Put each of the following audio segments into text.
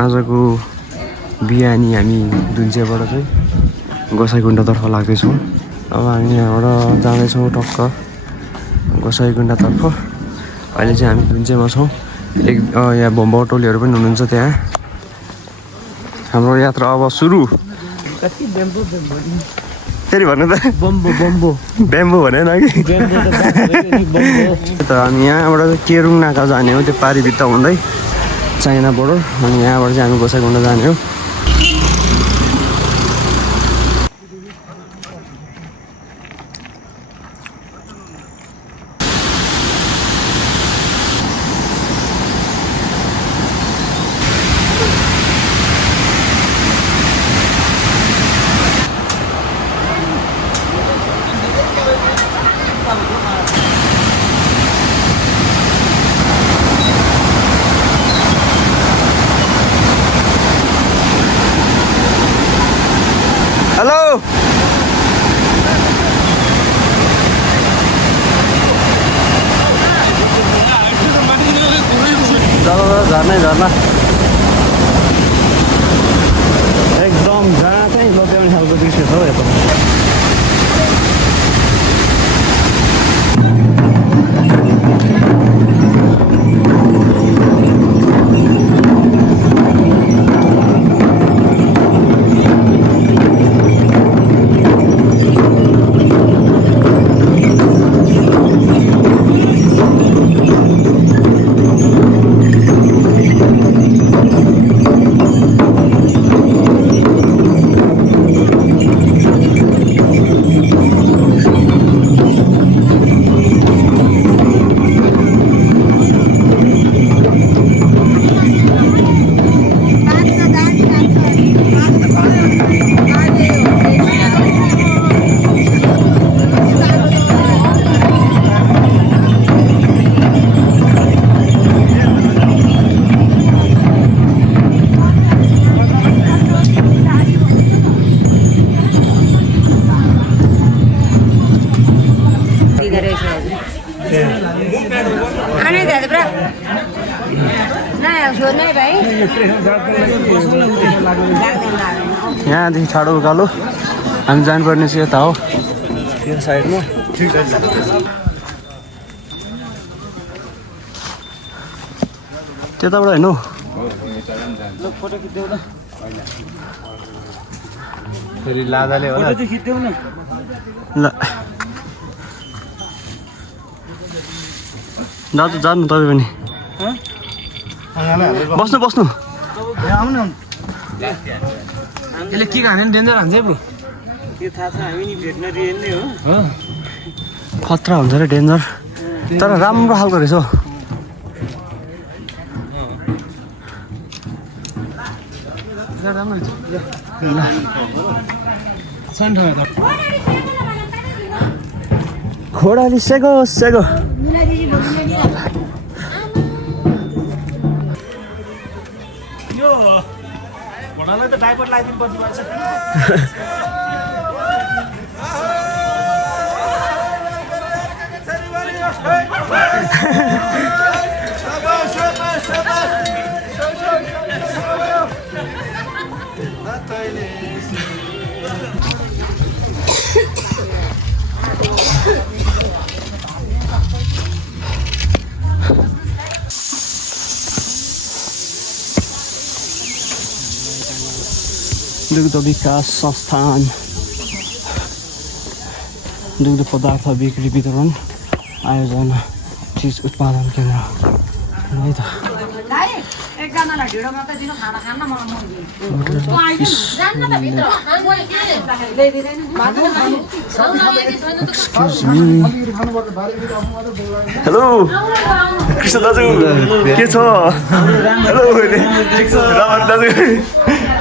आजको बिहानी हामी दुन्चेबाट चाहिँ गोसाइकुण्डतर्फ लाग्दैछौँ। अब हामी यहाँबाट जाँदैछौँ टक्क गोसाइकुण्डतर्फ। अहिले चाहिँ हामी दुन्चेमा छौँ। यहाँ भम्बाउ टोलीहरू पनि हुनुहुन्छ त्यहाँ। हाम्रो यात्रा अब सुरु। फेरि भन्नु त ब्याम्बो भनेन कि त हामी यहाँबाट केरुङ नाका जाने हो, त्यो पारी भित्ता हुँदै चाइना बोर्डर। अनि यहाँबाट चाहिँ हामी गोसाइकुण्ड जाने हो। हेलो झर्नै झर्ना एकदम जहाँ चाहिँ लोभ्याउने खालको दृश्य छ हौ यता। यहाँदेखि ठाडो उकालो हामी जानुपर्ने चाहिँ यता हो, यो साइडमा। त्यताबाट होइन हौ, फेरि लादाले होला ल। दाजु जानु तपाईँ पनि बस्नु बस्नु। यसले के खाने डेन्जर हान्छ है ब्रो? यो थाहा छ, हामी नि भेटनरी नै हो। खतरा हुन्छ र डेन्जर, तर राम्रो खालको रहेछ हौ। घोडाली सेगो सेगो घोडालाई त डाइपर लगाइदिनु पर्छ भन्छ। दुग्ध विकास संस्थान, दुग्ध पदार्थ बिक्री वितरण आयोजना चिज उत्पादन केन्द्र है त। हेलो कृष्ण दाजु के छ? हेलो रामन दाजु,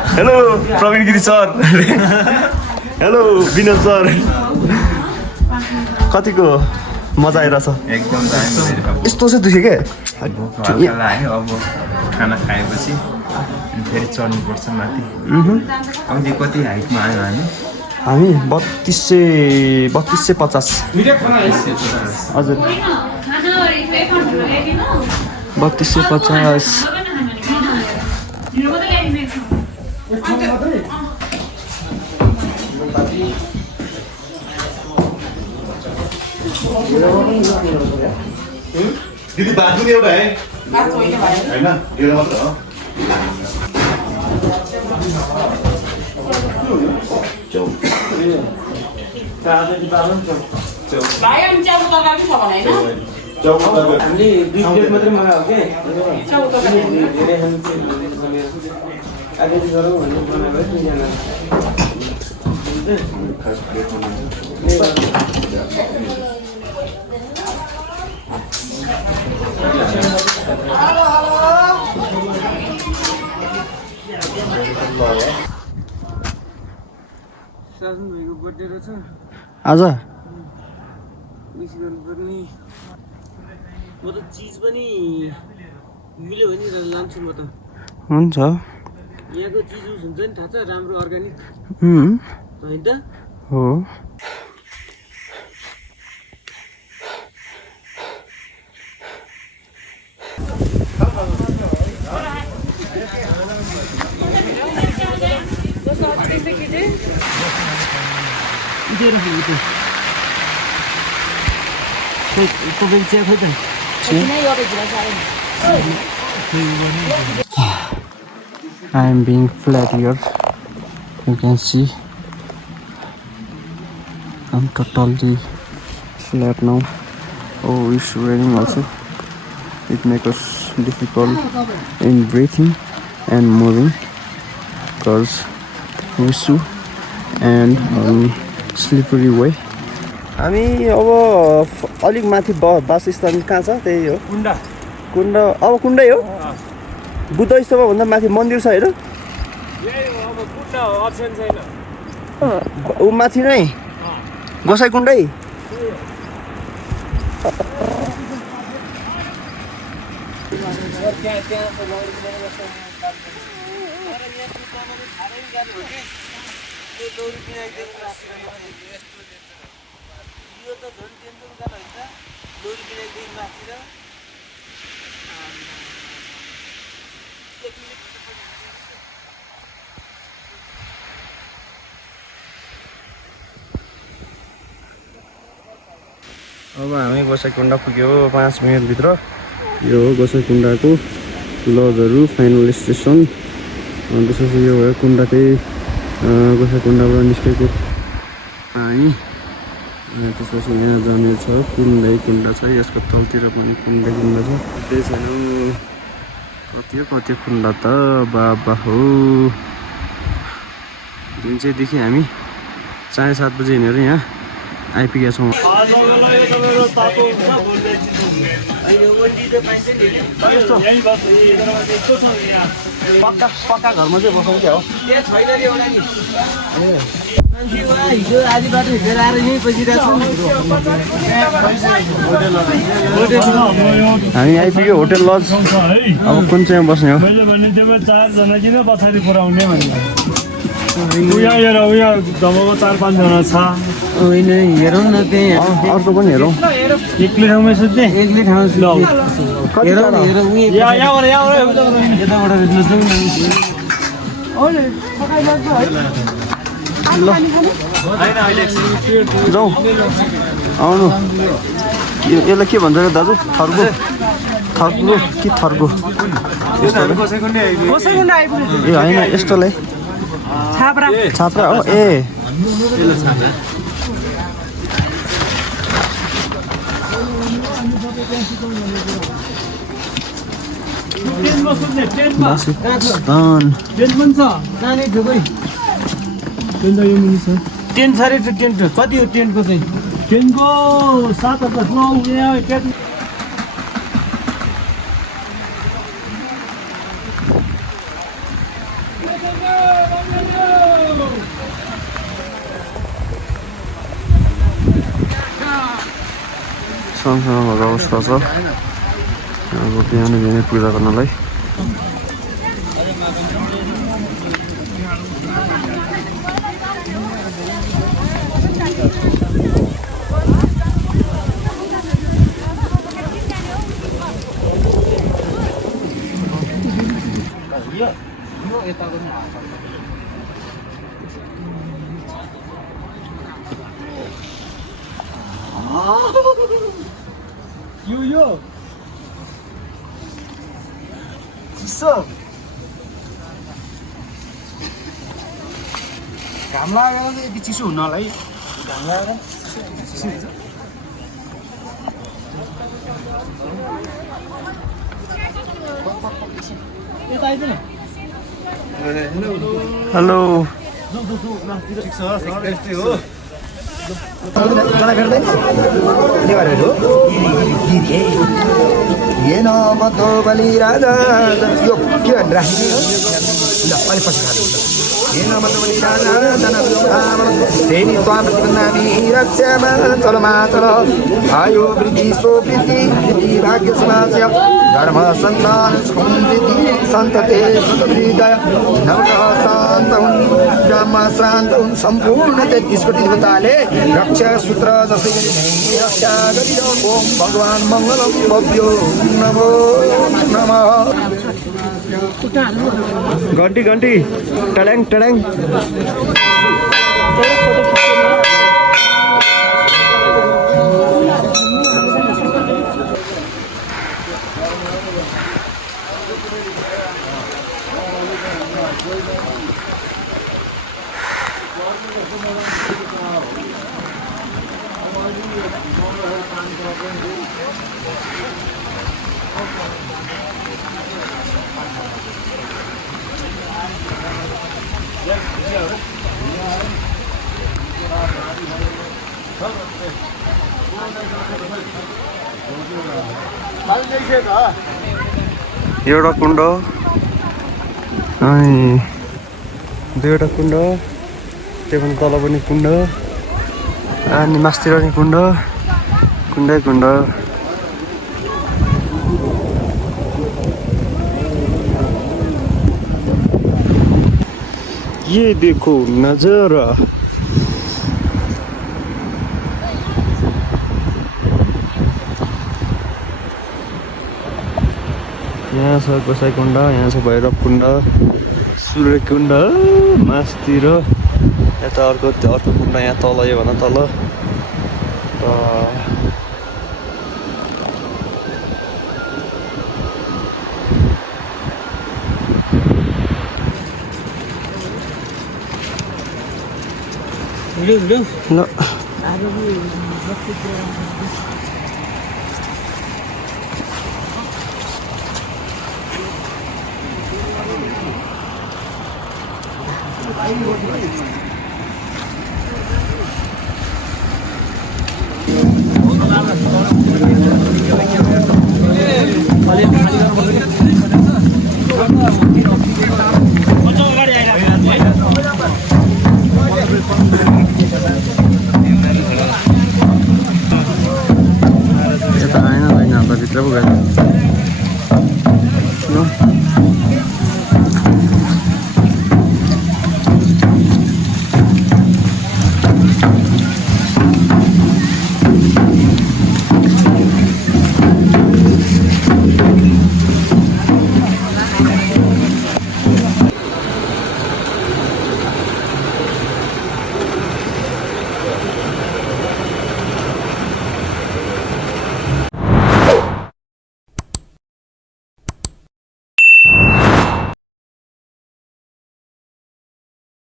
hello Praveen Giri sir, hello Vinod sir. कतिको मजा आइरहेछ? एकदम यस्तो चाहिँ दुख्यो क्या लाग्यो। अब खाना खाएपछि फेरि चढ्नुपर्छ माथि। अहिले कति हाइटमा आयो हामी? 3250 हजुर 3250। दिदी बाँध्नु नि एउटा है होइन एउटा मात्र हो हामीले 2 प्लेट मात्रै मगायो के धेरै आधी गरौँ भन्ने बनाएको 2 जना साजन भाइको बर्थडे रहेछ आज विश गर्नुपर्ने म त चिज पनि मिल्यो भने लान्छु म त हुन्छ यहाँको चिज उस हुन्छ नि थाहा छ राम्रो अर्ग्यानिक होइन त हो तपाईँको चिया खोइ त I am being flat here. You can see I'm totally flat now. Oh, it's raining also. It makes us difficult in breathing and moving because whistle and slippery way. हामी अब अलिक माथि बसस्थान कहाँ छ त्यही हो कुण्ड अब कुण्डै हो बुद्ध स्तूप भन्दा माथि मन्दिर छ होइन ऊ माथि नै गोसाई कुण्डै अब हामी गोसाइकुण्ड पुग्यो 5 मिनटभित्र यो हो गोसाइकुण्डको लजहरू फाइनल स्टेसन त्यसपछि यो भयो कुण्ड चाहिँ गोसाइकुण्डबाट निस्केको पानी त्यसपछि यहाँ जमेको छ कुण्डै कुण्ड छ यसको तलतिर पनि कुण्डै कुण्ड छ त्यही छैन कति कुण्ड त बाबा हो दिन चाहिँदेखि हामी 7:30 बजे हिँडेर यहाँ आइपुगेका छौँ पक्का घरमा चाहिँ बसाउनु क्या हो हिजो आधी बाटो हिँडेर आएर यहीँ बसिरहेको हामी आइपुग्यो होटेल लज अब कुन चाहिँ बस्ने हो मैले भने त्यो 4 जना किन पछाडि पुऱ्याउने भने उया दबाको 4-5 जना छ होइन हेरौँ न त्यही अर्को पनि हेरौँ एक्लै ठाउँमा सुत्ने एक्लै ठाउँ हेरौँ यताबाट भेट्नु जाउँ आउनु यसलाई के भन्छ दाजु थर्को कि थर्को ए होइन यस्तोलाई छाप्रा हो ए टेन्ट छ अरे टेन्ट कति हो टेन्टको चाहिँ टेन्टको 7,000 सँगसँगै भएको अवस्था छ अब बिहान पूजा गर्नलाई यो चिसो घाम लागेर चाहिँ यति चिसो हुन होला है घाम लागेर चिसो हुन्छ यता आइज न हेलो येन मधो बलि राजा यो के भन्छ राख्ने हो ल अलि पछि खानु येन मधो बलि राजा सेनी त्वाम प्रतिबन्धामि रक्षामा चलमाचल आयो वृद्धि सोवृद्धि वृद्धि भाग्य समास्य धर्म सन्तान समृद्धि सन्तते सतवृद्धय नवग्रह शान्त हुन् ब्रह्म शान्त हुन् सम्पूर्ण 33 कोटी देवताले रक्षा सूत्र जसै गरी रक्षा गरिरह ओम भगवान मङ्गलम भव्यो नमो नमः घन्टी घन्टी टड्याङ टड्याङ एउटा कुण्ड अनि दुईवटा कुण्ड त्यो पनि तल पनि कुण्ड अनि मास्तिर पनि कुण्ड कुण्डै कुण्ड ये देखो नजारा यहाँ छ गोसाइकुण्ड यहाँ छ भैरव कुण्ड सूर्य कुण्ड मास्तिर यता अर्को कुण्ड यहाँ तल यो भन तल ल यता आएन भित्र पो गयो